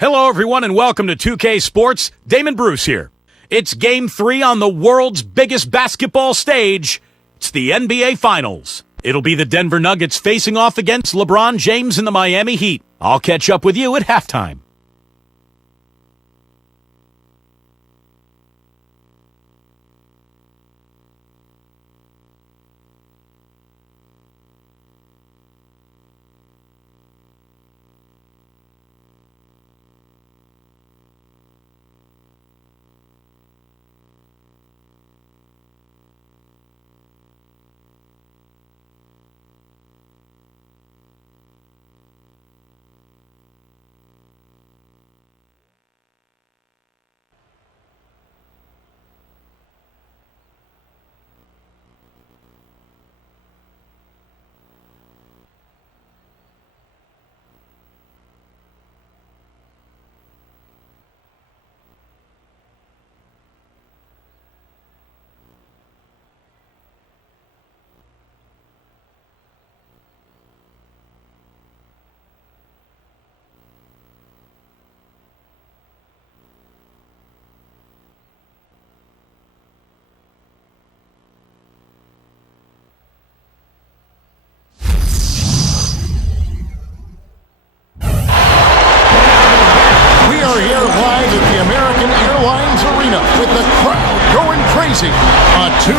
Hello, everyone, and welcome to 2K Sports. Damon Bruce here. It's Game 3 on the world's biggest basketball stage. It's the NBA Finals. It'll be the Denver Nuggets facing off against LeBron James and the Miami Heat. I'll catch up with you at halftime. With the crowd going crazy. A 2-0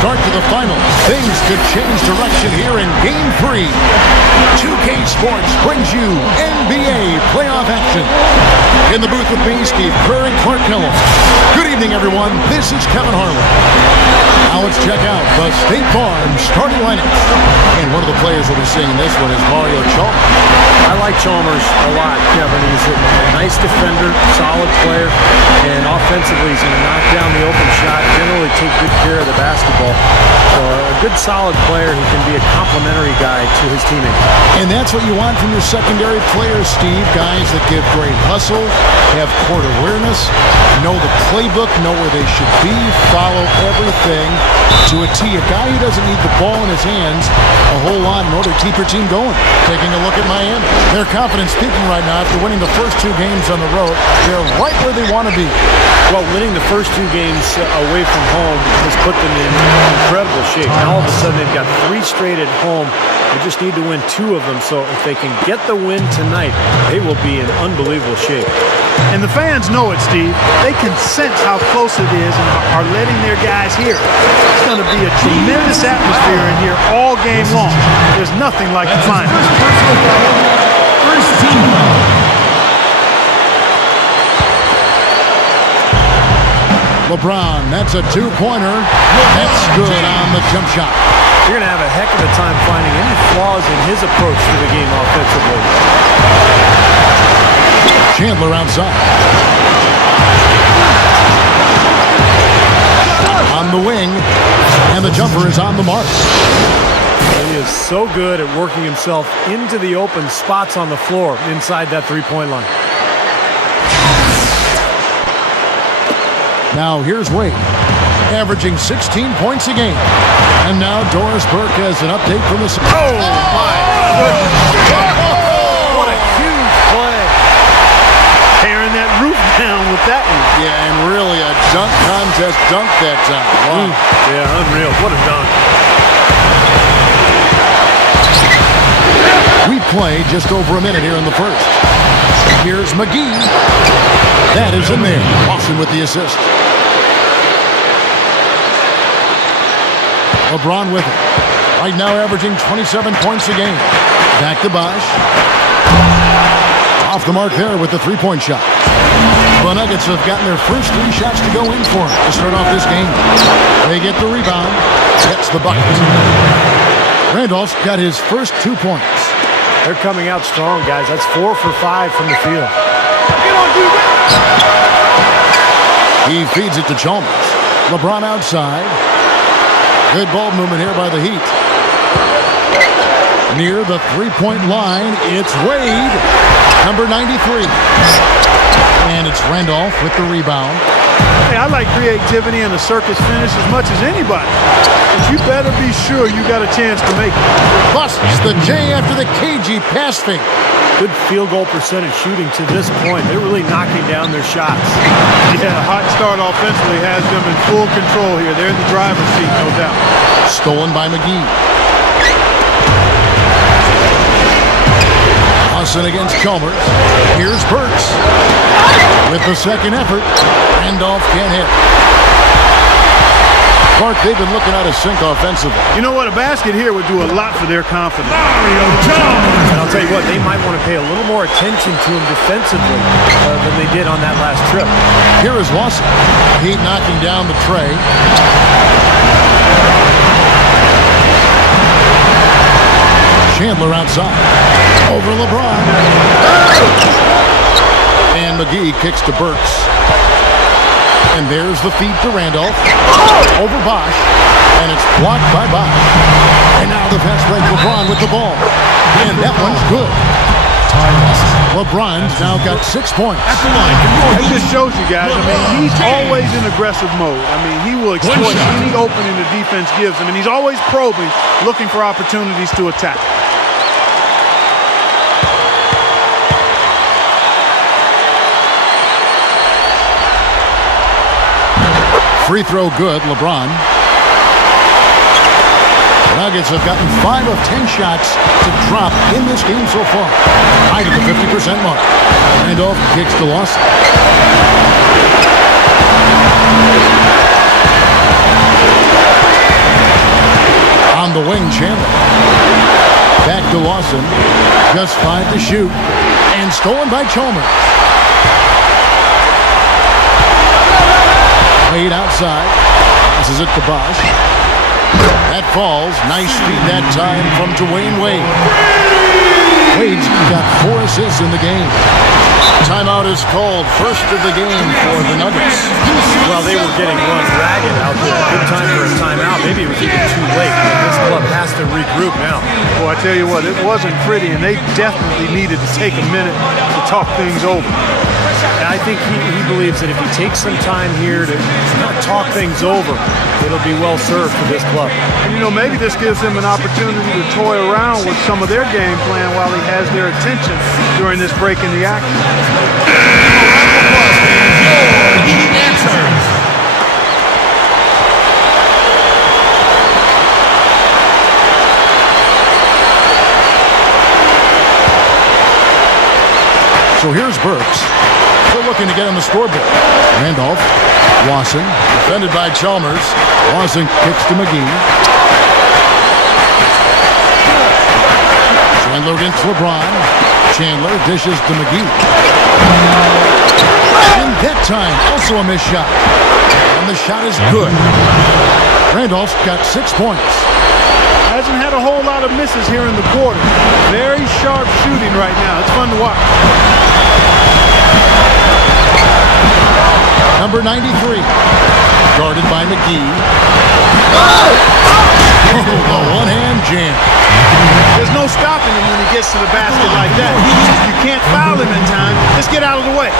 start to the finals. Things could change direction here in Game 3. 2K Sports brings you NBA playoff action. In the booth with me, Steve Kerr and Clark Kellum. Good evening, everyone. This is Kevin Harlan. Now let's check out the State Farm starting lineup. And one of the players we'll be seeing in this one is Mario Chalmers. I like Chalmers a lot, Kevin. He's a nice defender, solid player, and offensively he's going to knock down the open shot, generally take good care of the basketball. So a good, solid player who can be a complimentary guy to his teammates. And that's what you want from your secondary players, Steve. Guys that give great hustle, have court awareness, know the playbook, know where they should be, follow everything to a T. A guy who doesn't need the ball in his hands a whole lot in order to keep your team going. Taking a look at Miami. Their confidence speaking right now after winning the first 2 games on the road. They're right where they want to be. Well, winning the first 2 games away from home has put them in incredible shape. Now all of a sudden they've got 3 straight at home. They just need to win 2 of them. So if they can get the win tonight, they will be in unbelievable shape. And the fans know it, Steve. They can sense how close it is and are letting their guys hear it. It's going to be a tremendous atmosphere in here all game long. There's nothing like the finals. First team foul. LeBron, that's a 2-pointer. That's good on the jump shot. You're going to have a heck of a time finding any flaws in his approach to the game offensively. Chandler outside. On the wing, and the jumper is on the mark. He is so good at working himself into the open spots on the floor inside that 3-point line. Now here's Wade, averaging 16 points a game. And now Doris Burke has an update from the... Oh, my goodness. What a huge play. Tearing that roof down with that one. Yeah, and really a dunk contest dunk that time. Wow. Yeah, unreal. What a dunk. We play just over a minute here in the first. Here's McGee. That is in there. Boston with the assist. LeBron with it. Right now averaging 27 points a game. Back to Bosh. Off the mark there with the 3-point shot. The Nuggets have gotten their first 3 shots to go in for them to start off this game. They get the rebound. Gets the bucket. Randolph's got his first 2 points. They're coming out strong, guys. That's 4 for 5 from the field. He feeds it to Chalmers. LeBron outside. Good ball movement here by the Heat. Near the 3-point line, it's Wade, number 93. And it's Randolph with the rebound. Hey, I like creativity and a circus finish as much as anybody. But you better be sure you got a chance to make it. Busts the J after the cagey pass fake. Good field goal percentage shooting to this point. They're really knocking down their shots. Yeah, hot start offensively has them in full control here. They're in the driver's seat, no doubt. Stolen by McGee. Lawson against Chalmers. Here's Burks. With the second effort, Randolph can't hit. Clark, they've been looking out of sync offensively. You know what? A basket here would do a lot for their confidence. And I'll tell you what, they might want to pay a little more attention to him defensively than they did on that last trip. Here is Lawson. Heat knocking down the tray. Chandler outside. Over LeBron. And McGee kicks to Burks. And there's the feed to Randolph. Over Bosch. And it's blocked by Bosch. And now the fast break LeBron with the ball. And that one's good. LeBron's now got 6 points. That just shows you guys, I mean, he's always in aggressive mode. I mean, he will exploit any opening the defense gives him, and he's always probing, looking for opportunities to attack. Free throw good, LeBron. Nuggets have gotten 5 of 10 shots to drop in this game so far. Right at the 50% mark. Randolph kicks to Lawson. On the wing, Chandler. Back to Lawson. Just 5 to shoot. And stolen by Chalmers. Wade outside. Passes it to Bosch. That falls. Nice feed that time from Dwayne Wade. Wade's got 4 assists in the game. Timeout is called. First of the game for the Nuggets. Well, they were getting run ragged out there. Good time for a timeout. Maybe it was even too late. This club has to regroup now. Well, I tell you what, it wasn't pretty, and they definitely needed to take a minute to talk things over. And I think he believes that if he takes some time here to talk things over, it'll be well served for this club. And, you know, maybe this gives him an opportunity to toy around with some of their game plan while he has their attention during this break in the action. Heat answers. So here's Burks. Still looking to get on the scoreboard. Randolph. Lawson. Defended by Chalmers. Lawson kicks to McGee. Chandler against LeBron. Chandler dishes to McGee. And that time, also a missed shot. And the shot is good. Randolph's got 6 points. Hasn't had a whole lot of misses here in the quarter. Very sharp shooting right now. It's fun to watch. Number 93. Guarded by McGee. A one-hand jam. There's no stopping him when he gets to the basket like that. You can't foul him in time. Just get out of the way.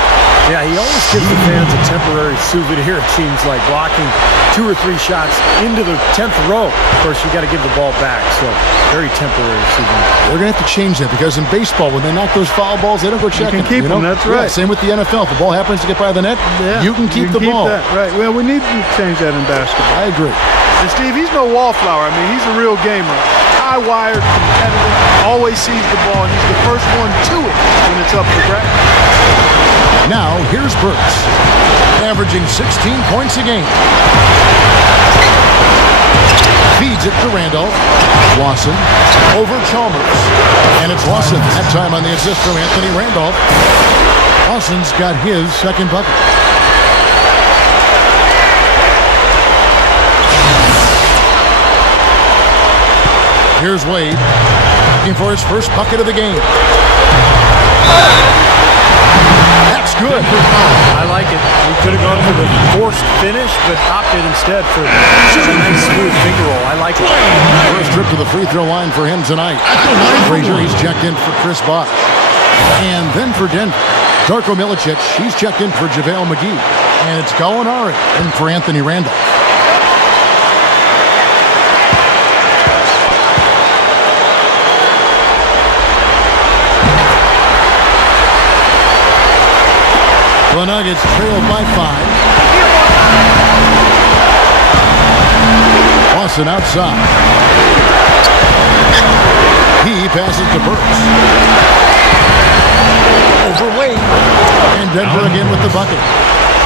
Yeah, he always gives the fans a temporary souvenir, it seems like, blocking 2 or 3 shots into the 10th row. Of course, you got to give the ball back, so very temporary souvenir. We're going to have to change that because in baseball, when they knock those foul balls, they don't go check You can keep them, that's right. Yeah, same with the NFL. If the ball happens to get by the net, you can keep the ball. That, right. Well, we need to change that in basketball. I agree. And Steve, he's no wallflower. I mean, he's a real gamer. High-wired, competitive, always sees the ball, and he's the first one to it when it's up for grabs. Now, here's Burks, averaging 16 points a game. Feeds it to Randolph. Lawson over Chalmers. And it's Lawson that time on the assist from Anthony Randolph. Lawson's got his second bucket. Here's Wade, looking for his first bucket of the game. That's good. I like it. He could have gone for the forced finish, but opted instead for a nice smooth finger roll. I like it. First trip to the free throw line for him tonight. Frazier, he's checked in for Chris Bosh. And then for Denver, Darko Milicic, he's checked in for JaVale McGee. And it's Gallinari in for Anthony Randolph. The Nuggets trailed by 5. Austin outside. He passes to Burks. Overweight. And Denver again with the bucket.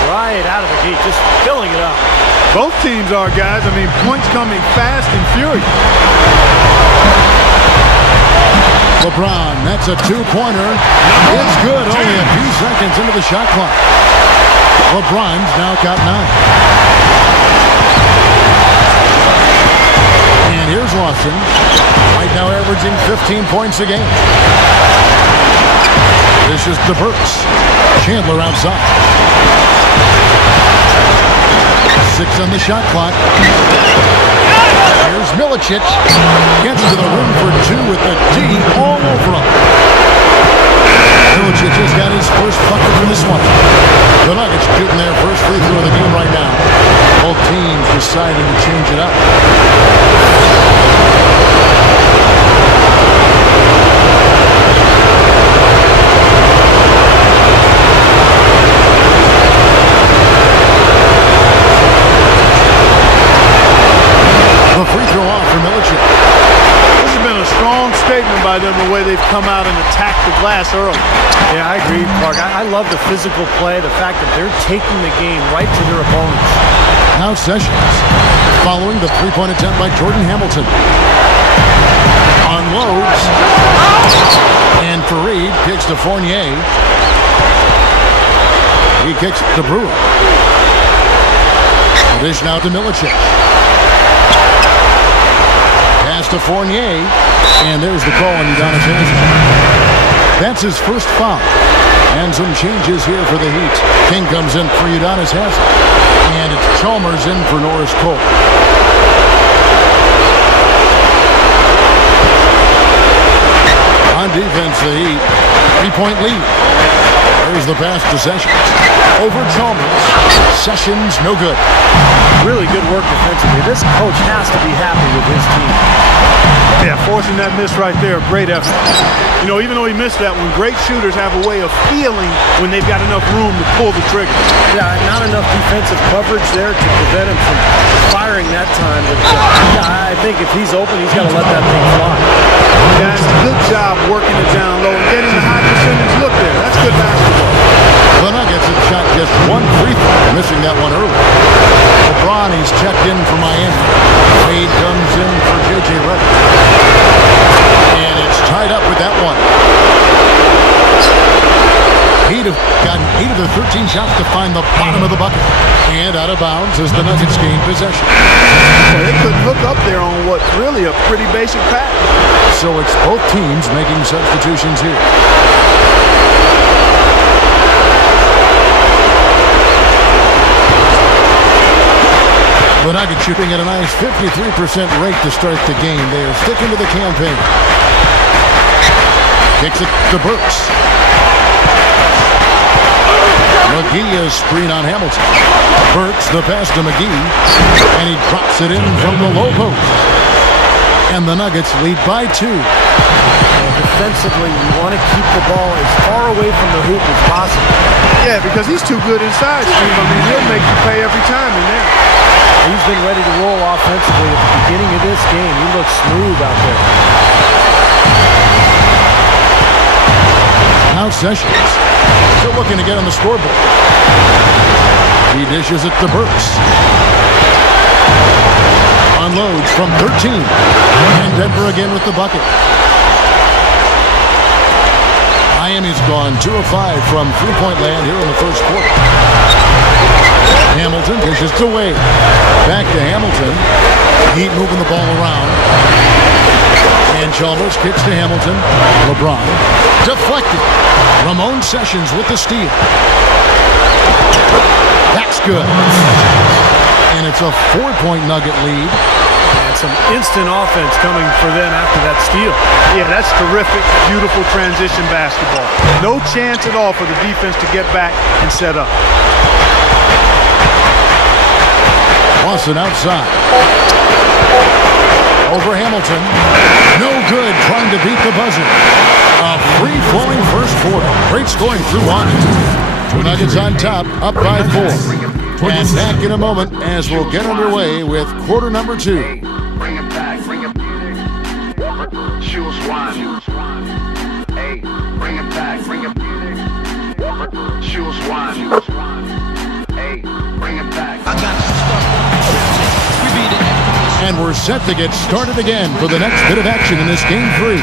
Right out of the gate, just filling it up. Both teams are, guys. I mean, points coming fast and furious. LeBron, that's a two-pointer. It's good, only a few seconds into the shot clock. LeBron's now got 9. And here's Lawson, right now averaging 15 points a game. This is the Burks. Chandler outside. 6 on the shot clock. Here's Milicic. Gets to the rim for 2 with the D all over him. Milicic just got his first bucket for this one. The Nuggets shooting their first free throw of the game right now. Both teams decided to change it up. The free throw off for Milicic. This has been a strong statement by them, the way they've come out and attacked the glass early. Yeah, I agree, Clark. I love the physical play, the fact that they're taking the game right to their opponents. Now Sessions, following the three-point attempt by Jordan Hamilton. Unloads. And Fareed kicks to Fournier. He kicks to Brewer. Dish now to Milicic. Pass to Fournier. And there's the call on Udonis Haslem. That's his first foul. And some changes here for the Heat. King comes in for Udonis Haslem. And it's Chalmers in for Norris Cole. On defense, the Heat. 3-point lead. There's the pass to Sessions. Over Chalmers. Sessions, no good. Really good work defensively. This coach has to be happy with his team. Yeah, forcing that miss right there, great effort. You know, even though he missed that one, great shooters have a way of feeling when they've got enough room to pull the trigger. Yeah, not enough defensive coverage there to prevent him from firing that time. But yeah, I think if he's open, he's got to let that thing fly. Guys, good job working it down low and getting the high percentage look there. That's good basketball. The Nuggets have shot just 1 free throw, missing that one early. LeBron, he's checked in for Miami. Wade comes in for J.J. Redick. And it's tied up with that one. He'd have gotten 8 of the 13 shots to find the bottom of the bucket. And out of bounds as the Nuggets gain possession. Well, they couldn't hook up there on what's really a pretty basic pass. So it's both teams making substitutions here. The Nuggets shooting at a nice 53% rate to start the game. They are sticking to the campaign. Kicks it to Burks. McGee is screen on Hamilton. Burks the pass to McGee. And he drops it in from the low post. And the Nuggets lead by 2. Defensively, you want to keep the ball as far away from the hoop as possible. Yeah, because he's too good inside, Steve. I mean, he'll make you pay every time in there. He's been ready to roll offensively at the beginning of this game. He looks smooth out there. Now Sessions. Still looking to get on the scoreboard. He dishes it to Burks. Unloads from 13. And Denver again with the bucket. Miami's gone 2 of 5 from three-point land here in the first quarter. Hamilton dishes to Wade. Back to Hamilton. Heat moving the ball around. And Chalmers kicks to Hamilton. LeBron deflected. Ramon Sessions with the steal. That's good. And it's a 4-point Nugget lead. And some instant offense coming for them after that steal. Yeah, that's terrific, beautiful transition basketball. No chance at all for the defense to get back and set up. Lawson outside. Over Hamilton. No good, trying to beat the buzzer. A free-flowing first quarter. Great scoring through one. Nuggets on top, up by 4. And back in a moment as we'll get underway with quarter number 2. Bring it back, bring it back. Choose one. Hey, bring it back, bring it back. Choose one. Hey, bring it back. I got some stuff. We beat it. And we're set to get started again for the next bit of action in this game 3.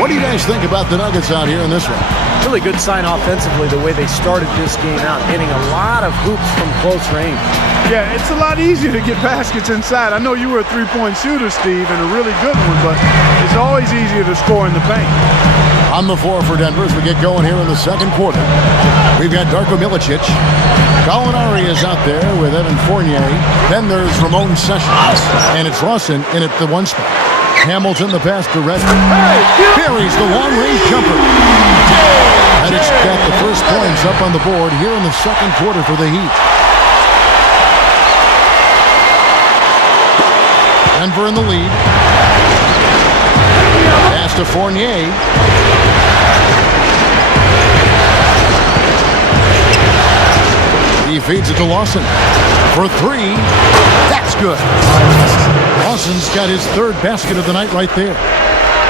What do you guys think about the Nuggets out here in this one? Really good sign offensively the way they started this game out, hitting a lot of hoops from close range. Yeah, it's a lot easier to get baskets inside. I know you were a three-point shooter, Steve, and a really good one, but it's always easier to score in the paint. On the floor for Denver as we get going here in the second quarter. We've got Darko Milicic. Gallinari is out there with Evan Fournier. Then there's Ramon Sessions. And it's Lawson in at the 1 spot. Hamilton, the pass to Redmond. Buries the long-range jumper. And it's got the first points up on the board here in the second quarter for the Heat. Denver in the lead. Pass to Fournier. He feeds it to Lawson for 3. That's good. Lawson's got his 3rd basket of the night right there.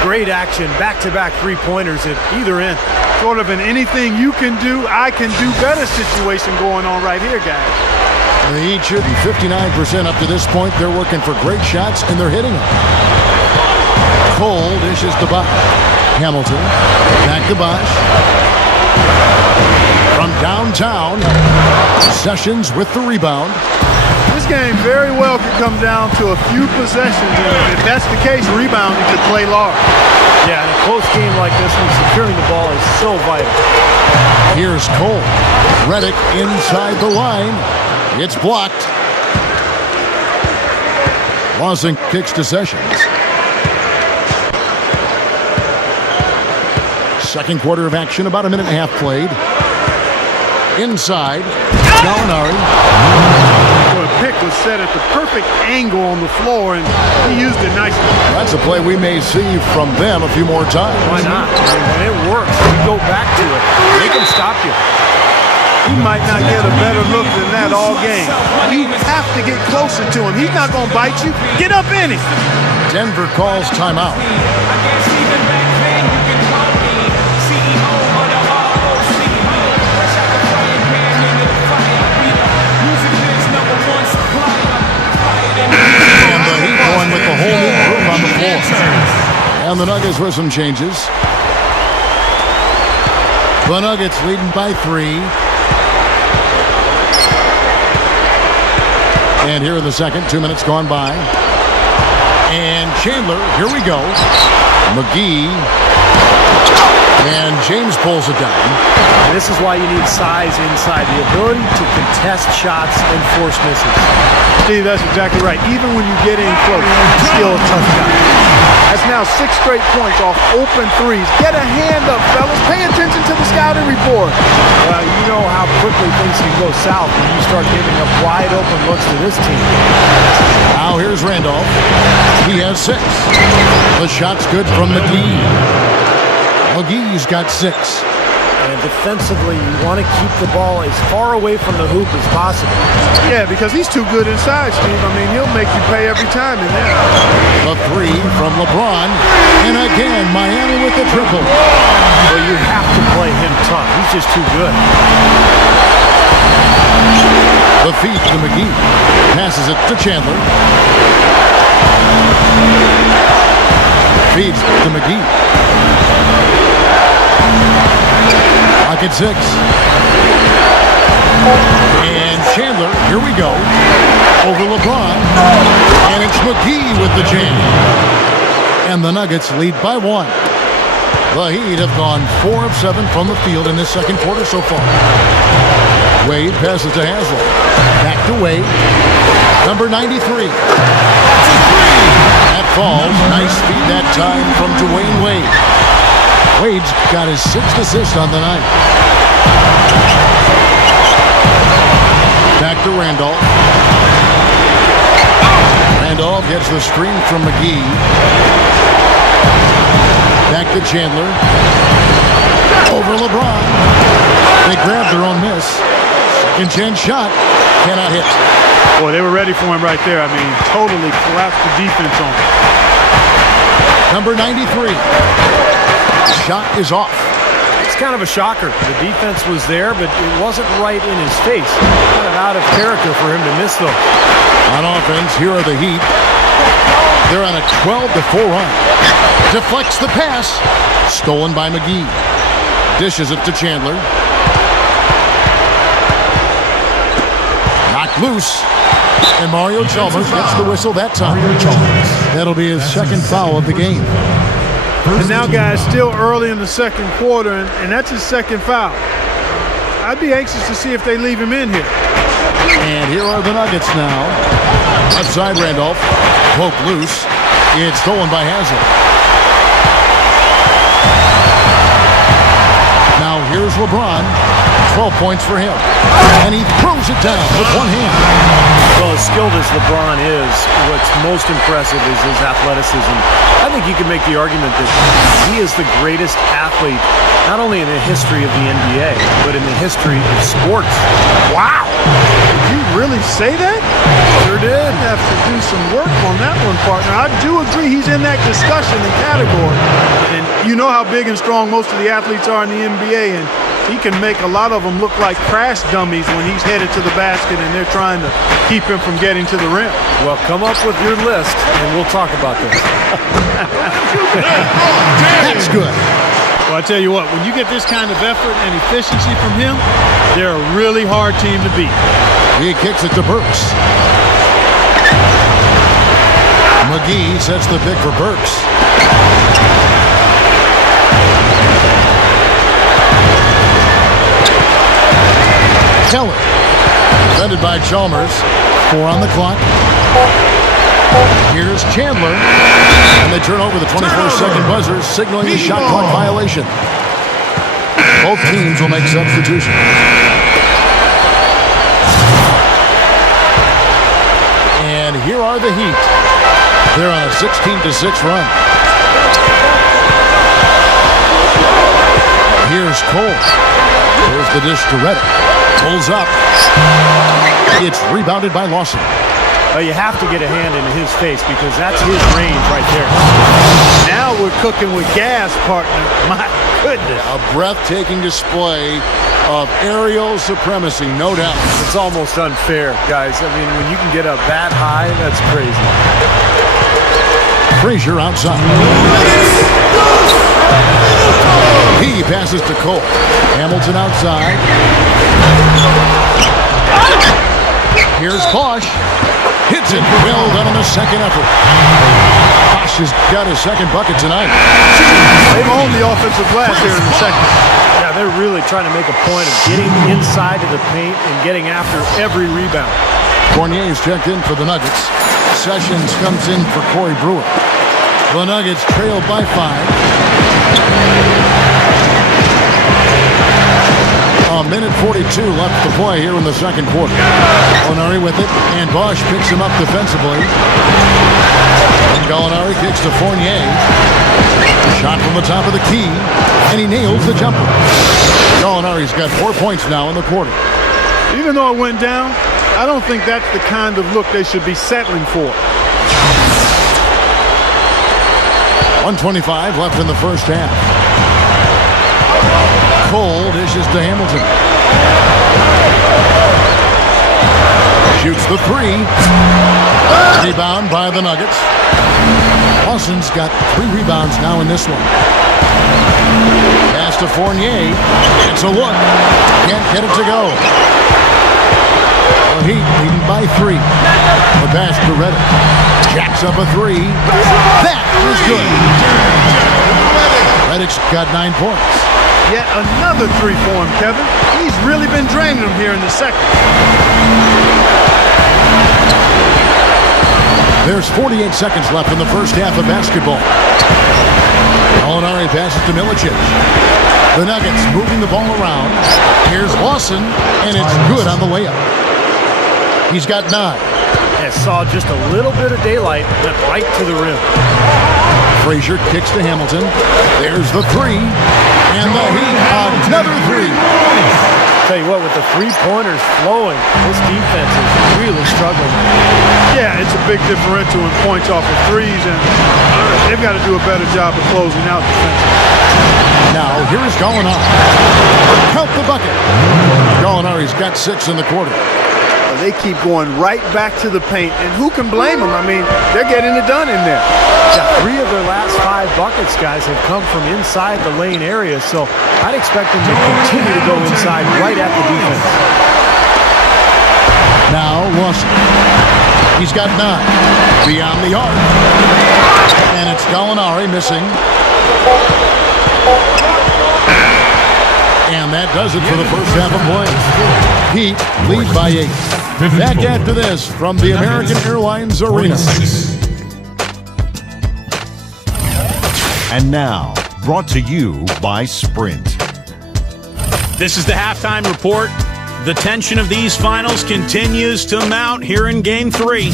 Great action, back-to-back three-pointers at either end. Sort of an anything you can do, I can do better situation going on right here, guys. The Heat shooting 59% up to this point. They're working for great shots, and they're hitting them. Cole dishes to Bosch. Hamilton, back to Bosch. From downtown, Sessions with the rebound. This game very well could come down to a few possessions. If that's the case, rebounding could play large. Yeah, in a close game like this one, securing the ball is so vital. Here's Cole. Redick inside the line. It's blocked. Lawson kicks to Sessions. Second quarter of action, about a minute and a half played. Inside, Gallinari. Well, the pick was set at the perfect angle on the floor, and he used it nicely. That's a play we may see from them a few more times. Why not? I mean, when it works, you go back to it. They can stop you. He might not get a better look than that all game. You have to get closer to him. He's not going to bite you. Get up in it. Denver calls timeout. With the whole new group on the floor. And the Nuggets with some changes. The Nuggets leading by 3. And here in the second, 2 minutes gone by. And Chandler, here we go. McGee. And James pulls it down. And this is why you need size inside. The ability to contest shots and force misses. Steve, that's exactly right. Even when you get in close, it's still a tough shot. That's now 6 straight points off open threes. Get a hand up, fellas. Pay attention to the scouting report. Well, you know how quickly things can go south when you start giving up wide open looks to this team. Now here's Randolph. He has 6. The shot's good from McGee. McGee's got 6. And defensively, you want to keep the ball as far away from the hoop as possible. Yeah, because he's too good inside, Steve. I mean, he'll make you pay every time in there. The 3 from LeBron. And again, Miami with the triple. Well, you have to play him tough. He's just too good. The feed to McGee. Passes it to Chandler. Feeds to McGee. Pocket 6. And Chandler, here we go. Over LeBron. And it's McGee with the jam. And the Nuggets lead by 1. The Heat have gone 4 of 7 from the field in this second quarter so far. Wade passes to Haslem. Back to Wade. Number 93. time from Dwayne Wade. Wade's got his 6th assist on the night. Back to Randolph. Randolph gets the screen from McGee. Back to Chandler. Over LeBron. They grab their own miss. Second chance shot. Cannot hit. Boy, they were ready for him right there. I mean, totally collapsed the defense on him. Number 93. Shot is off. It's kind of a shocker. The defense was there, but it wasn't right in his face. Kind of out of character for him to miss those. On offense, here are the Heat. They're on a 12-4 run. Deflects the pass. Stolen by McGee. Dishes it to Chandler. Knocked loose. And Mario Chalmers gets the whistle that time. That'll be his second foul of the game. And now, guys, still early in the second quarter, and that's his second foul. I'd be anxious to see if they leave him in here. And here are the Nuggets now. Outside Randolph. Poke loose. It's stolen by Hazard. Now here's LeBron. 12 points for him. And he throws it down with one hand. Well, as skilled as LeBron is, what's most impressive is his athleticism. I think you can make the argument that he is the greatest athlete, not only in the history of the NBA, but in the history of sports. Wow! Did you really say that? Sure did. I'd have to do some work on that one, partner. I do agree he's in that discussion and category. And you know how big and strong most of the athletes are in the NBA, and he can make a lot of them look like crash dummies when he's headed to the basket and they're trying to keep him from getting to the rim. Well, come up with your list, and we'll talk about this. That's good. Well, I tell you what, when you get this kind of effort and efficiency from him, they're a really hard team to beat. He kicks it to Burks. McGee sets the pick for Burks. Keller. Defended by Chalmers. 4 on the clock. Here's Chandler. And they turn over the 24-second buzzer, signaling the shot clock violation. Both teams will make substitutions. And here are the Heat. They're on a 16-6 run. Here's Cole. There's the dish to Reddick. Pulls up. It's rebounded by Lawson. You have to get a hand into his face because that's his range right there. Now we're cooking with gas, partner. My goodness. A breathtaking display of aerial supremacy, no doubt. It's almost unfair, guys. I mean, when you can get up that high, that's crazy. Frazier outside. He passes to Cole. Hamilton outside. Here's Bosch. Hits it. Well done on the second effort. Bosch has got his second bucket tonight. They've owned the offensive glass here in the second. Yeah, they're really trying to make a point of getting inside of the paint and getting after every rebound. Fournier's checked in for the Nuggets. Sessions comes in for Corey Brewer. The Nuggets trail by 5. A minute 42 left to play here in the second quarter. Gallinari with it, and Bosch picks him up defensively. And Gallinari kicks to Fournier. Shot from the top of the key, and he nails the jumper. Gallinari's got 4 points now in the quarter. Even though it went down, I don't think that's the kind of look they should be settling for. 1:25 left in the first half. Cole dishes to Hamilton. Shoots the 3. Rebound by the Nuggets. Lawson's got 3 rebounds now in this one. Pass to Fournier. It's a look. Can't get it to go. The Heat leading by 3. The pass to Reddick. Jacks up a 3. That is good. Reddick's got 9 points. Yet another 3 for him, Kevin. He's really been draining them here in the second. There's 48 seconds left in the first half of basketball. Molinari passes to Milicic. The Nuggets moving the ball around. Here's Lawson, and it's good on the layup. He's got 9. And saw just a little bit of daylight, went right to the rim. Frazier kicks to Hamilton. There's the 3. And the Heat, another 3. Tell you what, with the three-pointers flowing, this defense is really struggling. Yeah, it's a big differential in points off of threes, and they've got to do a better job of closing out defensively. Now, here is Gallinari. Count the bucket. Gallinari's got 6 in the quarter. They keep going right back to the paint, and who can blame them? I mean, they're getting it done in there. Yeah, 3 of their last 5 buckets, guys, have come from inside the lane area, so I'd expect them to continue to go inside right at the defense. Now, Lawson. He's got 9. Beyond the arc. And it's Gallinari missing. And that does it for the first half of play. Heat lead by 8. Back after this from the American Airlines Arena. And now, brought to you by Sprint. This is the halftime report. The tension of these finals continues to mount here in Game 3.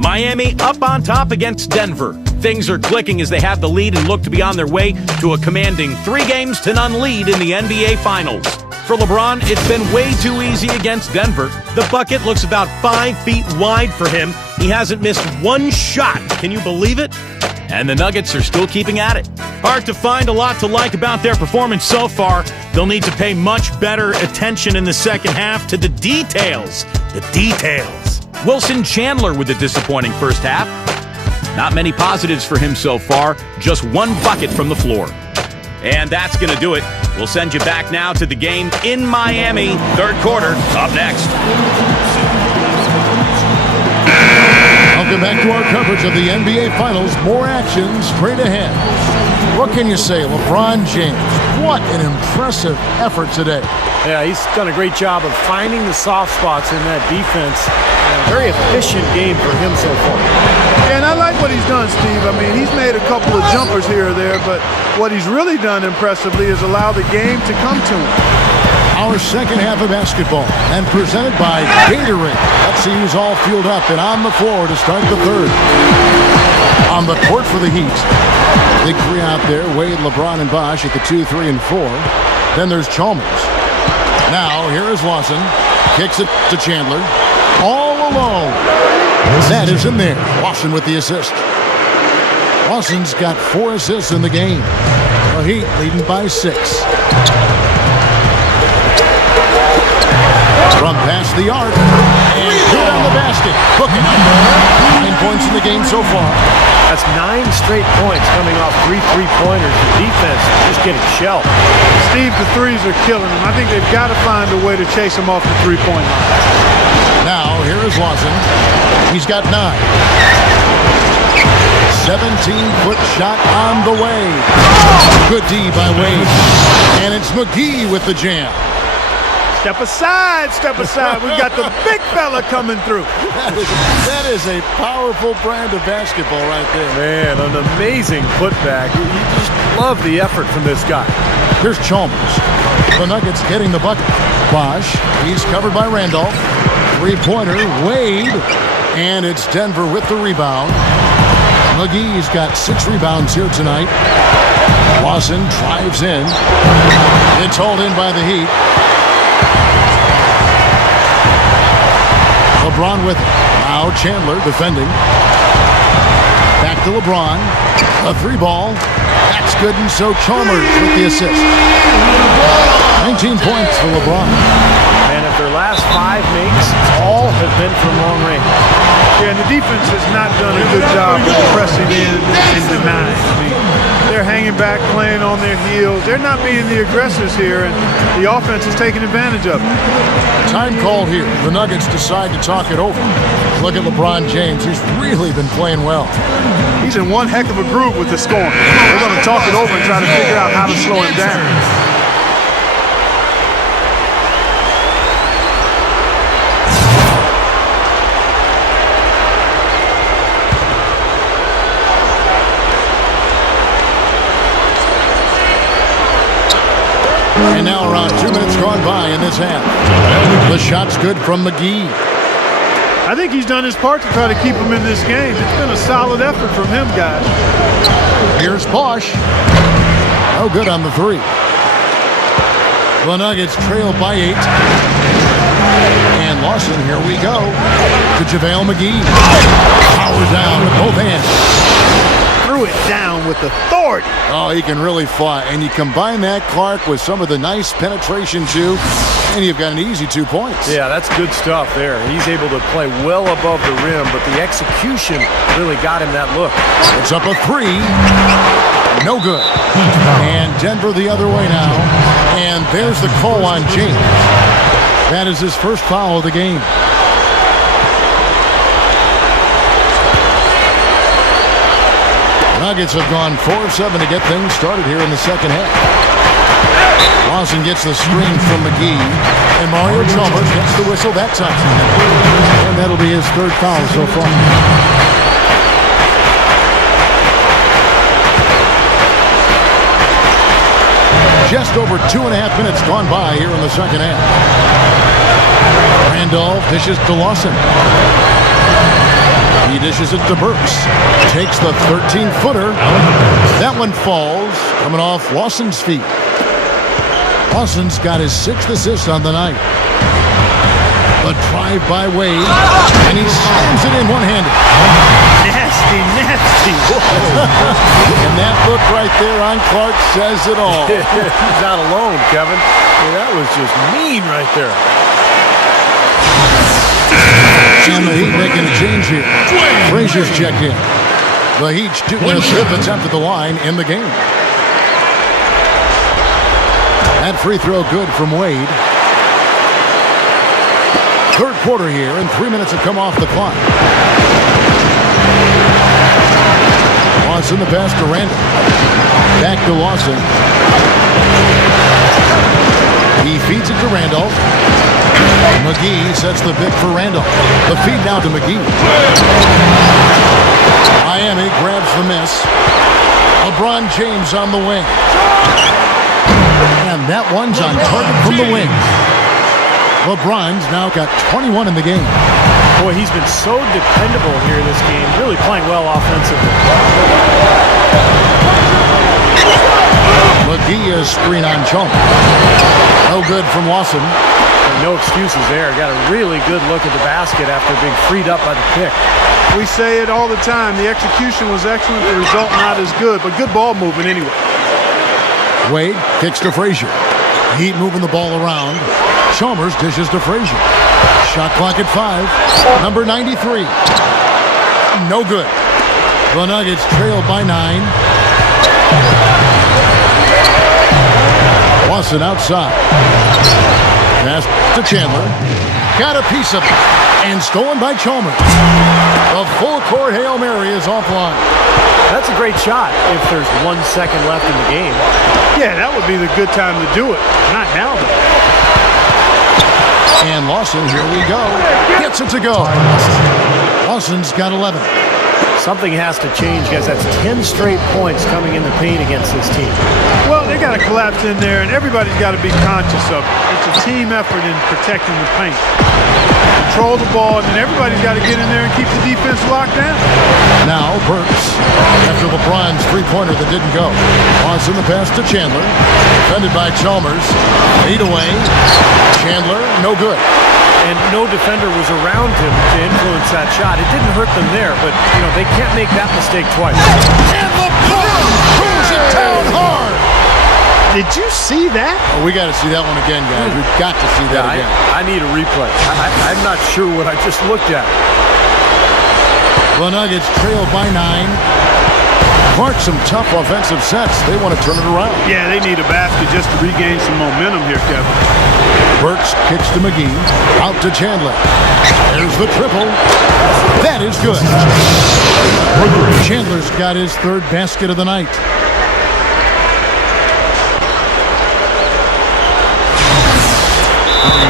Miami up on top against Denver. Things are clicking as they have the lead and look to be on their way to a commanding 3-0 lead in the NBA Finals. For LeBron, it's been way too easy against Denver. The bucket looks about 5 feet wide for him. He hasn't missed one shot. Can you believe it? And the Nuggets are still keeping at it. Hard to find a lot to like about their performance so far. They'll need to pay much better attention in the second half to the details. The details. Wilson Chandler with a disappointing first half. Not many positives for him so far. Just 1 bucket from the floor. And that's going to do it. We'll send you back now to the game in Miami. Third quarter up next. Welcome back to our coverage of the NBA Finals. More action straight ahead. What can you say, LeBron James? What an impressive effort today. Yeah, he's done a great job of finding the soft spots in that defense. Very efficient game for him so far. Yeah, and I like what he's done, Steve. I mean, he's made a couple of jumpers here or there, but what he's really done impressively is allow the game to come to him. Our second half of basketball, and presented by Gatorade. Let's see who's all fueled up and on the floor to start the third. On the court for the Heat. Big 3 out there. Wade, LeBron, and Bosh at the 2, 3, and 4. Then there's Chalmers. Now, here is Lawson. Kicks it to Chandler. All alone. That is in there. Lawson with the assist. Lawson's got 4 assists in the game. The Heat leading by 6. From past the arc. And good on the basket. Booking. 9 points in the game so far. That's 9 straight points coming off 3 3-pointers. The defense just getting shelled. Steve, the threes are killing him. I think they've got to find a way to chase him off the three-point line. Now, here is Lawson. He's got 9. 17-foot shot on the way. Good D by Wade. And it's McGee with the jam. Step aside, step aside. We've got the big fella coming through. That is a powerful brand of basketball right there. Man, an amazing putback. You just love the effort from this guy. Here's Chalmers. The Nuggets getting the bucket. Bosh, he's covered by Randolph. 3-pointer, Wade. And it's Denver with the rebound. McGee's got 6 rebounds here tonight. Lawson drives in. It's hauled in by the Heat. LeBron with it. Now Chandler defending. Back to LeBron. A 3-ball. That's good, and so Chalmers with the assist. 19 points for LeBron. And if their last 5 makes, all have been from long range. Yeah, and the defense has not done a good job of pressing in and denying. I mean, they're hanging back, playing on their heels. They're not being the aggressors here, and the offense is taking advantage of it. Time called here. The Nuggets decide to talk it over. Look at LeBron James. He's really been playing well. He's in one heck of a groove with the scoring. They're going to talk it over and try to figure out how to slow him down. And now around 2 minutes gone by in this half. The shot's good from McGee. I think he's done his part to try to keep him in this game. It's been a solid effort from him, guys. Here's Bosch. No good on the three. The Nuggets trail by 8. And Lawson, here we go. To JaVale McGee. Power down with both hands. Threw it down with authority. Oh, he can really fly. And you combine that, Clark, with some of the nice penetration, too, and you've got an easy 2 points. Yeah, that's good stuff there. He's able to play well above the rim, but the execution really got him that look. It's up a 3. No good. And Denver the other way now. And there's the call on James. That is his first foul of the game. Nuggets have gone 4 of 7 to get things started here in the second half. Lawson gets the screen from McGee. And Mario Chalmers gets the whistle that time. And that'll be his third foul so far. Just over 2.5 minutes gone by here in the second half. Randolph dishes to Lawson. He dishes it to Burks. Takes the 13-footer. That one falls, coming off Lawson's feet. Lawson's got his 6th assist on the night. The drive by Wade, and he slams it in one-handed. Nasty, nasty. And that look right there on Clark says it all. He's not alone, Kevin. Yeah, that was just mean right there. And the Heat making a change here. Frazier's checked in. The Heat shooting their 5th attempt at the line in the game. That free throw good from Wade. Third quarter here, and 3 minutes have come off the clock. Lawson the pass to Randall. Back to Lawson. He feeds it to Randolph. McGee sets the pick for Randall. The feed now to McGee. Miami grabs the miss. LeBron James on the wing. And that one's on target from the wing. LeBron's now got 21 in the game. Boy, he's been so dependable here this game. Really playing well offensively. McGee is screen on Chunk. No good from Lawson. No excuses there. Got a really good look at the basket after being freed up by the pick. We say it all the time. The execution was excellent. The result not as good, but good ball movement anyway. Wade kicks to Frazier. Heat moving the ball around. Chalmers dishes to Frazier. Shot clock at 5. Number 93. No good. The Nuggets trail by 9. Lawson outside. Pass to Chandler. Got a piece of it. And stolen by Chalmers. The full court Hail Mary is offline. That's a great shot if there's 1 second left in the game. Yeah, that would be the good time to do it. Not now, though. And Lawson, here we go. Gets it to go. Lawson's got 11. Something has to change, guys. That's 10 straight points coming in the paint against this team. Well, they got to collapse in there, and everybody's got to be conscious of it. It's a team effort in protecting the paint. Control the ball, and then everybody's got to get in there and keep the defense locked down. Now Burks, after LeBron's three-pointer that didn't go. Lawson the pass to Chandler. Defended by Chalmers. 8 away. Chandler, no good. And no defender was around him to influence that shot. It didn't hurt them there, but, you know, they can't make that mistake twice. And LeBron pulls it down hard. Did you see that? Oh, we got to see that one again, guys. We've got to see that again. I need a replay. I'm not sure what I just looked at. The Nuggets trail by 9. Clark, some tough offensive sets. They want to turn it around. Yeah, they need a basket just to regain some momentum here, Kevin. Burks kicks to McGee. Out to Chandler. There's the triple. That is good. Chandler's got his 3rd basket of the night.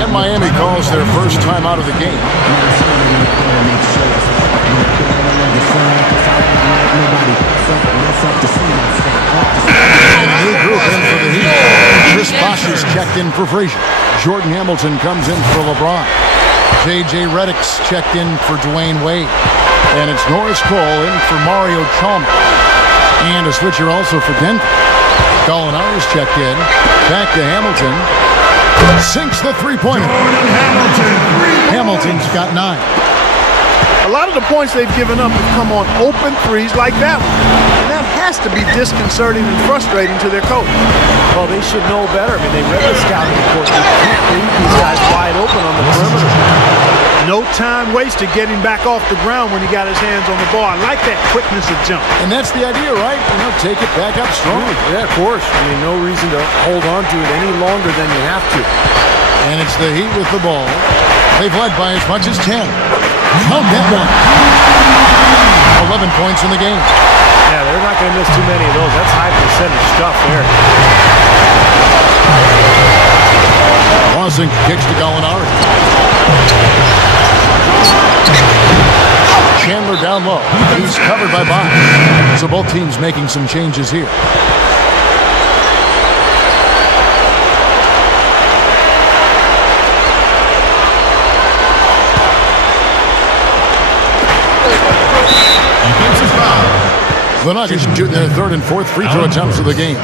And Miami calls their first time out of the game. A new group in for the Heat. Chris Bosh is in for Frazier. Jordan Hamilton comes in for LeBron. J.J. Redick's checked in for Dwayne Wade. And it's Norris Cole in for Mario Chalmers. And a switcher also for Denver. Gallinari's checked in. Back to Hamilton. Sinks the three-pointer. Hamilton's got 9. A lot of the points they've given up have come on open threes like that one. And that has to be disconcerting and frustrating to their coach. Well, they should know better. I mean, they read the scouting report. They can't leave these guys wide open on the perimeter. No time wasted getting back off the ground when he got his hands on the ball. I like that quickness of jump. And that's the idea, right? Take it back up strong. Yeah, of course. I mean, no reason to hold on to it any longer than you have to. And it's the Heat with the ball. They've led by as much as 10. Count that one. 11 points in the game. Yeah, they're not going to miss too many of those. That's high percentage stuff there. Lawson kicks to Gallinari. Chandler down low. He's covered by Bond. So both teams making some changes here. The Nuggets shooting their third and fourth free throw attempts of the game.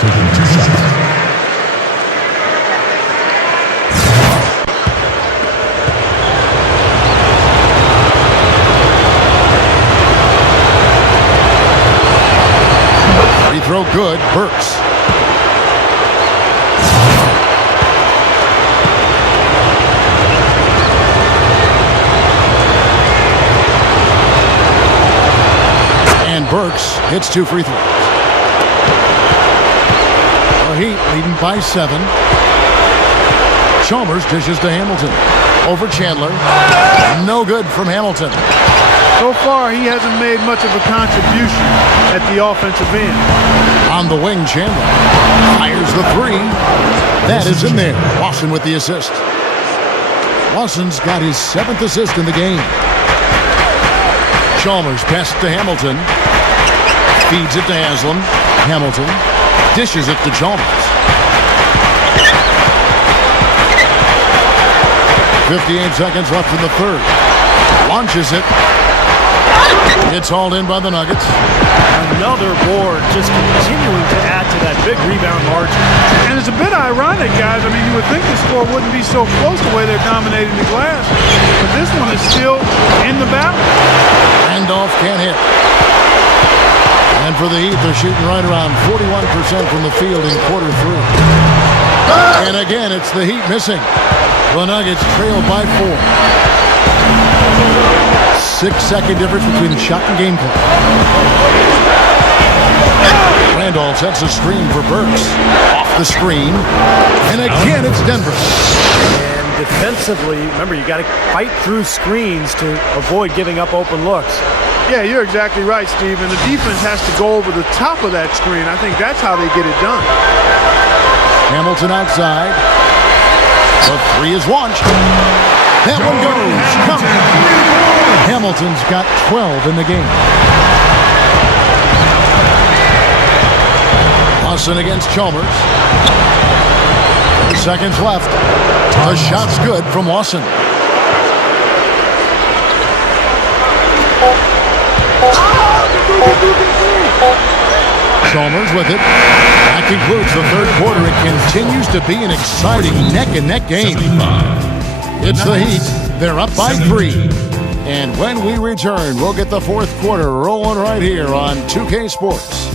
Taking 2 shots. Free throw good. Burks. Burks hits 2 free throws. The Heat leading by 7. Chalmers dishes to Hamilton. Over Chandler. No good from Hamilton. So far, he hasn't made much of a contribution at the offensive end. On the wing, Chandler fires the 3. That is in there. Lawson with the assist. Lawson's got his 7th assist in the game. Chalmers passes to Hamilton. Feeds it to Haslam. Hamilton dishes it to Chalmers. 58 seconds left in the third. Launches it. It's hauled in by the Nuggets. Another board just continuing to add to that big rebound margin. And it's a bit ironic, guys. I mean, you would think the score wouldn't be so close the way they're dominating the glass. But this one is still in the battle. Randolph can't hit. And for the Heat, they're shooting right around 41% from the field in quarter 3. And again, it's the Heat missing. The Nuggets trail by 4. 6-second difference between the shot and game clock. Randolph sets a screen for Burks. Off the screen. And again, it's Denver. And defensively, remember, you got to fight through screens to avoid giving up open looks. Yeah, you're exactly right, Steve. And the defense has to go over the top of that screen. I think that's how they get it done. Hamilton outside. The 3 is launched. That one goes. Come. Hamilton's got 12 in the game. Lawson against Chalmers. 2 seconds left. The shot's good from Lawson. Chalmers with it. That concludes the third quarter. It continues to be an exciting neck-and-neck game. It's the Heat. They're up by 3. And when we return, we'll get the fourth quarter rolling right here on 2K Sports.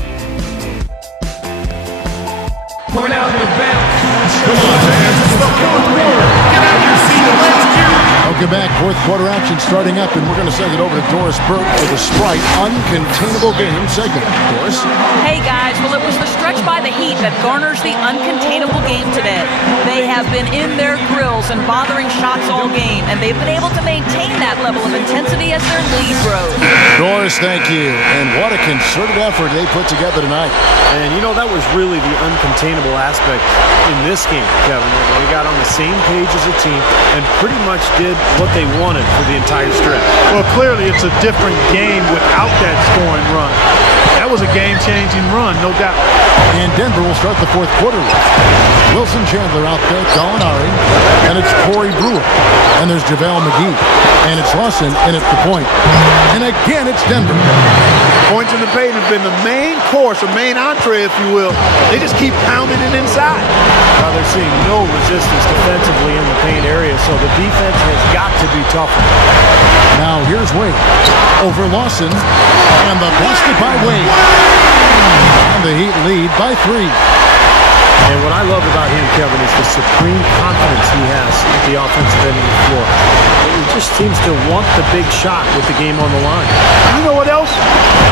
Point out in advance. Come on, fans. It's the fourth quarter. Get out of your seat and let's hear it. Welcome back. Fourth quarter action starting up, and we're going to send it over to Doris Burke for the Sprite Uncontainable Game segment. Doris? Hey, guys. Well, it was the stretch by the Heat that garners the uncontainable game today. They have been in their grills and bothering shots all game, and they've been able to maintain that level of intensity as their lead grows. Doris, thank you. And what a concerted effort they put together tonight. And, you know, that was really the uncontainable aspect in this game, Kevin. They got on the same page as a team and pretty much did what they wanted for the entire stretch. Well, clearly it's a different game without that scoring run. That That was a game-changing run, no doubt. And Denver will start the fourth quarter with Wilson Chandler out there, Gallinari, and it's Corey Brewer. And there's JaVale McGee. And it's Lawson in at the point. And again, it's Denver. Points in the paint have been the main course, or main entree, if you will. They just keep pounding it inside. Now they're seeing no resistance defensively in the paint area, so the defense has got to be tougher. Now here's Wade over Lawson, and the basket by Wade. And the Heat lead by 3. And what I love about him, Kevin, is the supreme confidence he has at the offensive end of the floor. He just seems to want the big shot with the game on the line. You know what else?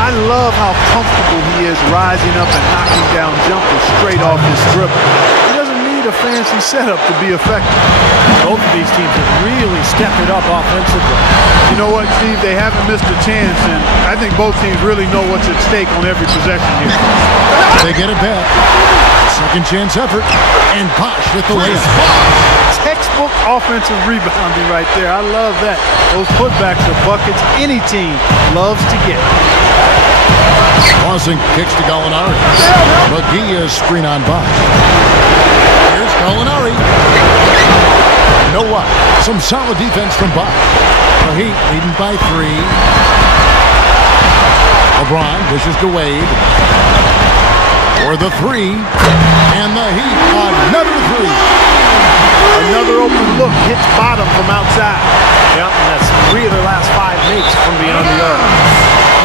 I love how comfortable he is rising up and knocking down jumpers straight off his dribble. He doesn't need a fancy setup to be effective. Both of these teams have really stepped it up offensively. You know what, Steve? They haven't missed a chance, and I think both teams really know what's at stake on every possession here. They get it back. Second chance effort, and Bosh with the layup. Textbook offensive rebounding right there. I love that. Those putbacks are buckets any team loves to get. Lawson kicks to Gallinari. McGee is screen on Bosh. Here's Gallinari. You know what? Some solid defense from Bosh. The Heat leading by 3. LeBron dishes to Wade. For the 3, and the Heat, another 3. Another open look, hits bottom from outside. Yep, and that's 3 of their last 5 makes from beyond the arc.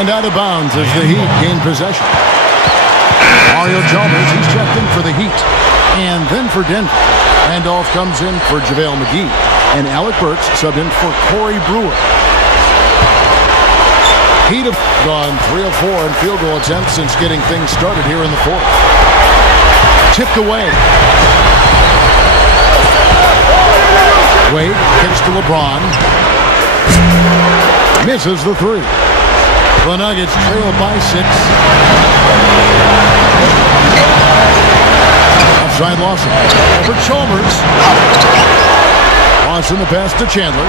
And out of bounds as the Heat gain possession. Mario Chalmers, he's checked in for the Heat. And then for Denver. Randolph comes in for JaVale McGee. And Alec Burks subbed in for Corey Brewer. Heat have gone 3 of 4 in field goal attempts since getting things started here in the fourth. Tipped away. Wade kicks to LeBron. Misses the 3. The Nuggets trail by 6. Outside Lawson. Over Chalmers. Lawson the pass to Chandler.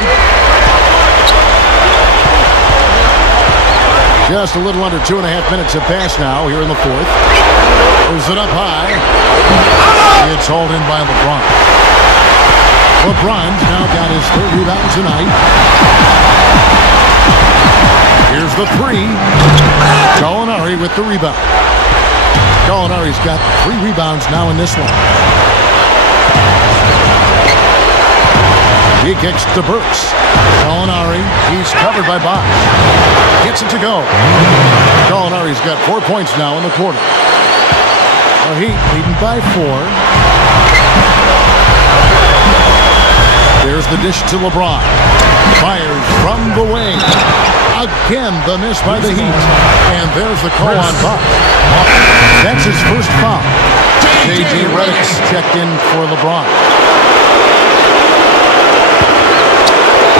Just a little under 2.5 minutes have passed now here in the fourth. Throws it up high. It's hauled in by LeBron. LeBron's now got his 3rd rebound tonight. Here's the 3. Gallinari with the rebound. Gallinari's got 3 rebounds now in this one. He kicks to Burks. Gallinari, he's covered by Bosh. Gets it to go. Gallinari's got 4 points now in the quarter. The Heat leading by 4. There's the dish to LeBron. Fires from the wing. Again, the miss by the Heat. And there's the call on Bosh. That's his first foul. J.J. Redick's checked in for LeBron.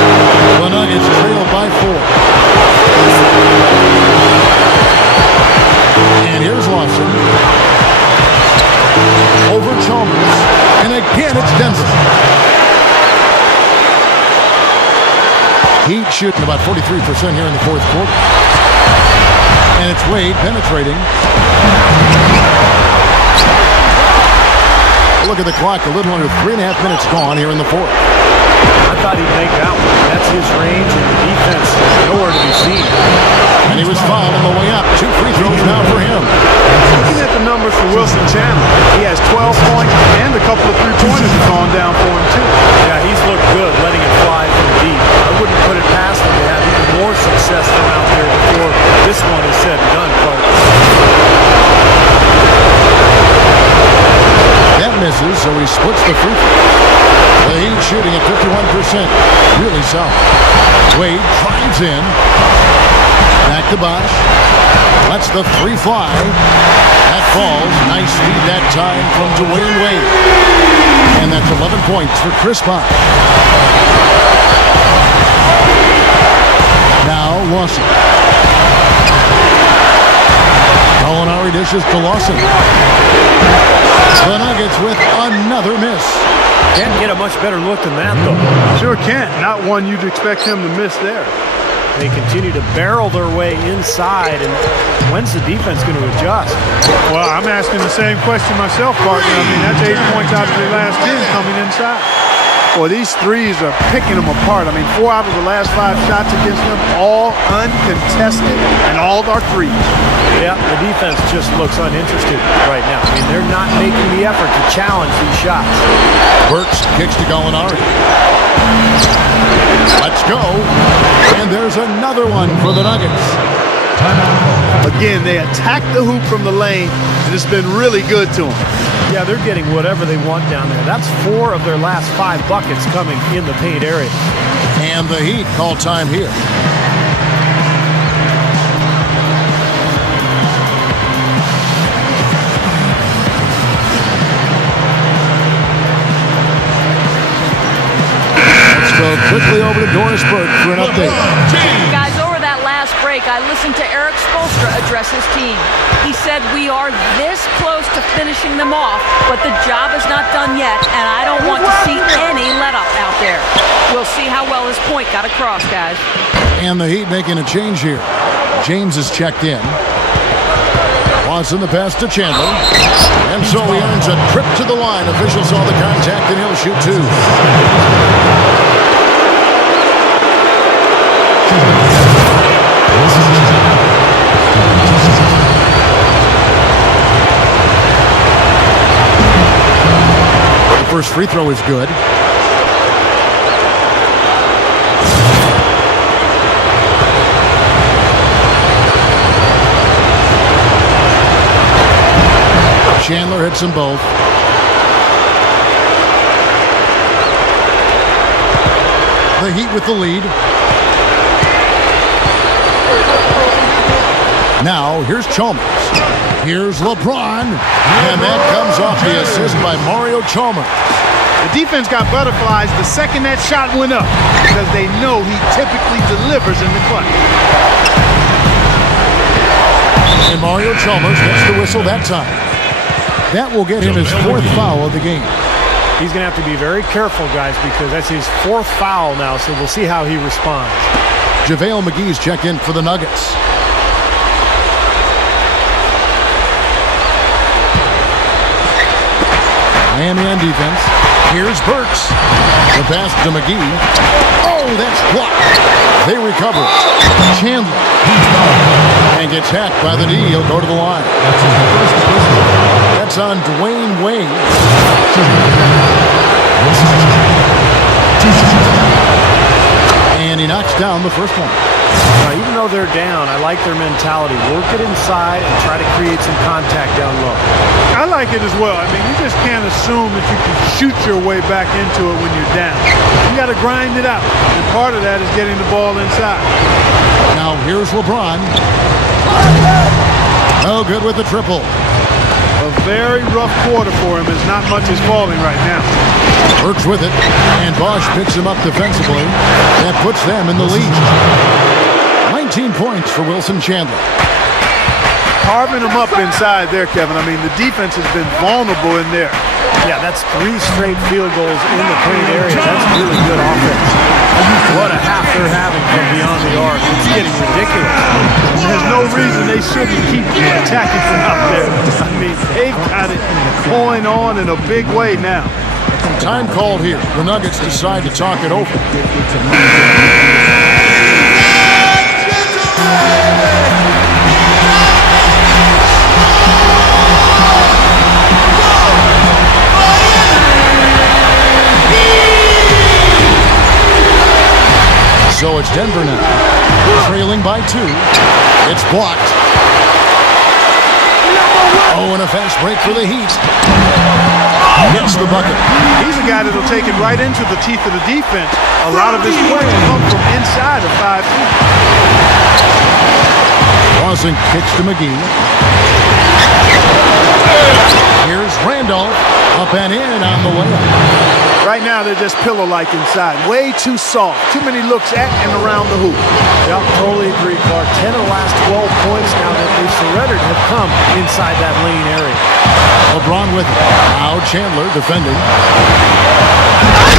The Nuggets trail by 4. And here's Lawson. Over Chalmers. And again, it's Denver. Heat shooting about 43% here in the fourth quarter. And it's Wade penetrating. Look at the clock, a little under 3.5 minutes gone here in the fourth. I thought he'd make that one. That's his range, and the defense nowhere to be seen. And he was fouled on the way up. 2 free throws now for him. Looking at the numbers for Wilson Chandler, he has 12 points and a couple of three-pointers have gone down for him, too. Yeah, he's looked good letting it fly from deep. I wouldn't put it past him to have even more success from out there before this one is said and done, folks. That misses, so he splits the free throw. The Heat shooting at 51%. Really solid. Wade drives in. Back to Bosh. Lets the 3 fly. That falls. Nice feed that time from Dwayne Wade. And that's 11 points for Chris Bosh. Now Lawson. Gallinari dishes to Lawson. The Nuggets with another miss. Can't get a much better look than that, though. Sure can't. Not one you'd expect him to miss there. They continue to barrel their way inside, and when's the defense going to adjust? Well, I'm asking the same question myself, partner. I mean, that's 8 points out of their last 10 coming inside. Boy, these threes are picking them apart. I mean, 4 out of the last 5 shots against them, all uncontested, and all are threes. Yeah, the defense just looks uninterested right now. I mean, they're not making the effort to challenge these shots. Burks kicks to Gallinari. Let's go. And there's another one for the Nuggets. Again, they attack the hoop from the lane, and it's been really good to them. Yeah, they're getting whatever they want down there. That's 4 of their last 5 buckets coming in the paint area. And the Heat call time here. Let's go quickly over to Doris Burke for an update. Guys, over that last break, I listened to Eric Spoelstra address his team. He said, we are this close to finishing them off, but the job is not done yet, and I don't want to see any let-up out there. We'll see how well his point got across, guys. And the Heat making a change here. James is checked in. Watson the pass to Chandler. And so he earns a trip to the line. Official saw the contact, and he'll shoot 2. First free throw is good. Chandler hits them both. The Heat with the lead. Now, here's Chalmers. Here's LeBron. And that comes off the assist by Mario Chalmers. The defense got butterflies the second that shot went up because they know he typically delivers in the clutch. And Mario Chalmers gets the whistle that time. That will get him his 4th foul of the game. He's going to have to be very careful, guys, because that's his 4th foul now, so we'll see how he responds. JaVale McGee's checked in for the Nuggets. Miami on defense. Here's Burks. The pass to McGee. Oh, that's blocked. They recover. Chandler. And gets hacked by the D. He'll go to the line. That's on Dwayne Wade. And he knocks down the first one. Even though they're down, I like their mentality. Work it inside and try to create some contact down low. I like it as well. I mean, you just can't assume that you can shoot your way back into it when you're down. You got to grind it out. And part of that is getting the ball inside. Now here's LeBron. Oh, good with the triple. A very rough quarter for him as not much is falling right now. Burks with it, and Bosch picks him up defensively. That puts them in the lead. 19 points for Wilson Chandler. Carving them up inside there, Kevin. I mean, the defense has been vulnerable in there. Yeah, that's 3 straight field goals in the paint area. That's really good offense. What a half they're having from beyond the arc. It's getting ridiculous. There's no reason they shouldn't keep attacking from out there. I mean, they've got it going on in a big way now. Time called here. The Nuggets decide to talk it over. So it's Denver now, trailing by 2. It's blocked. Oh, and a fast break for the Heat. Gets the bucket. He's a guy that'll take it right into the teeth of the defense. A lot of his points come from inside of 5 feet. Watson kicks to McGee. Here's Randolph. Up and in on the way. Right now, they're just pillow-like inside. Way too soft. Too many looks at and around the hoop. Yep, totally agree, Clark. 10 of the last 12 points now that they've surrendered have come inside that lane area. LeBron with it. Now Chandler defending.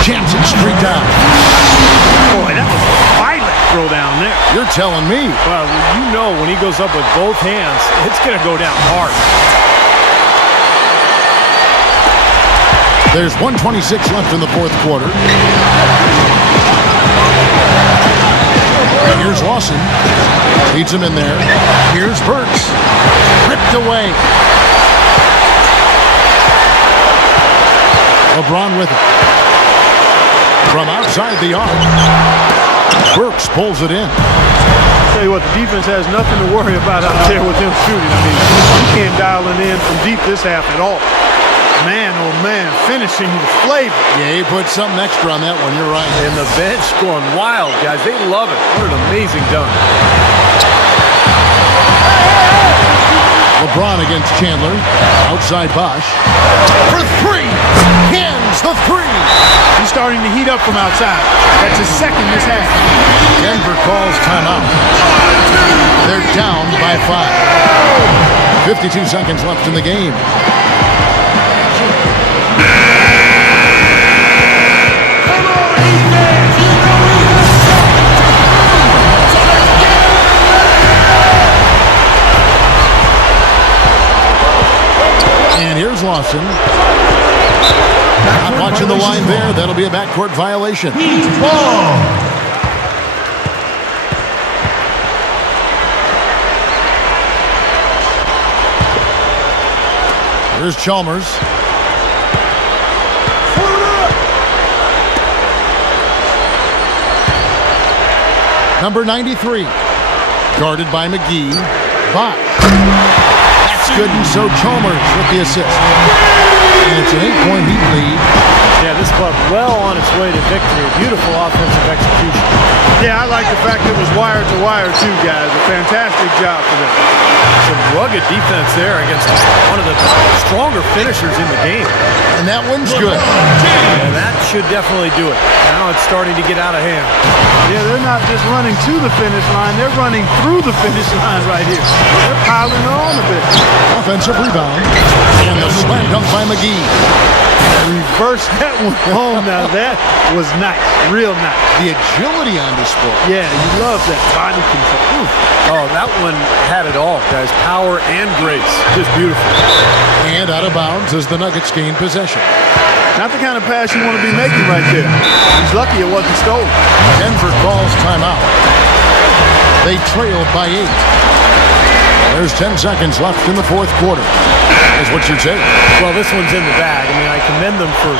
Jansen streaked out. Boy, that was violent. throw down there. You're telling me. Well, you know when he goes up with both hands, it's going to go down hard. There's 1:26 left in the fourth quarter. And here's Lawson. Leads him in there. Here's Burks. Ripped away. LeBron with it. From outside the arc. Burks pulls it in. Tell you what, the defense has nothing to worry about out there with him shooting. I mean, you can't dial it in from deep this half at all. Man, oh man, finishing with flavor. Yeah, he put something extra on that one. You're right. And the bench going wild, guys. They love it. What an amazing dunk. LeBron against Chandler. Outside Bosch. For three. Hands the three. He's starting to heat up from outside. That's his second this half. Denver calls timeout. They're down by 5. 52 seconds left in the game. And here's Lawson. Not watching the line there. That'll be a backcourt violation. Ball. Here's Chalmers. Number 93. Guarded by McGee. Bach. That's good, and so Chalmers with the assist. And it's an 8-point Heat lead. Yeah, this club well on its way to victory. Beautiful offensive execution. Yeah, I like the fact it was wire to wire too, guys. A fantastic job for them. Some rugged defense there against one of the stronger finishers in the game. And that one's good. Yeah, that should definitely do it. Now it's starting to get out of hand. Yeah, they're not just running to the finish line. They're running through the finish line right here. They're piling on a bit. Offensive rebound. And the slam dunk by McGee. Reverse that one home. Now that was nice. Real nice. The agility on display. Yeah, you love that body control. Oh, that one had it all, guys. Power and grace. Just beautiful. And out of bounds as the Nuggets gain possession. Not the kind of pass you want to be making right there. He's lucky it wasn't stolen. Denver calls timeout. They trailed by 8. There's 10 seconds left in the fourth quarter. Is what you'd say. Well, this one's in the bag. I mean, I commend them for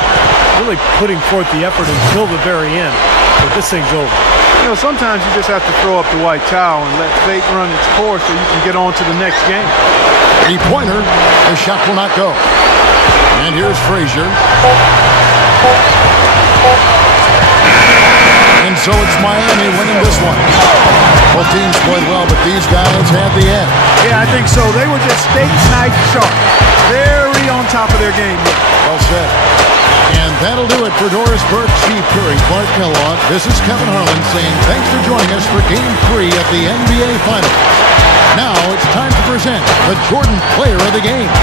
really putting forth the effort until the very end. But this thing's over. You know, sometimes you just have to throw up the white towel and let fate run its course so you can get on to the next game. 3-pointer. The shot will not go. And here's Frazier. And so it's Miami winning this one. Both teams played well, but these guys had the edge. Yeah, I think so. They were just steak knife sharp. Very on top of their game. Well said. And that'll do it for Doris Burke, Steve Curry, Clark Kellogg. This is Kevin Harlan saying thanks for joining us for Game 3 of the NBA Finals. Now it's time to present the Jordan Player of the Game.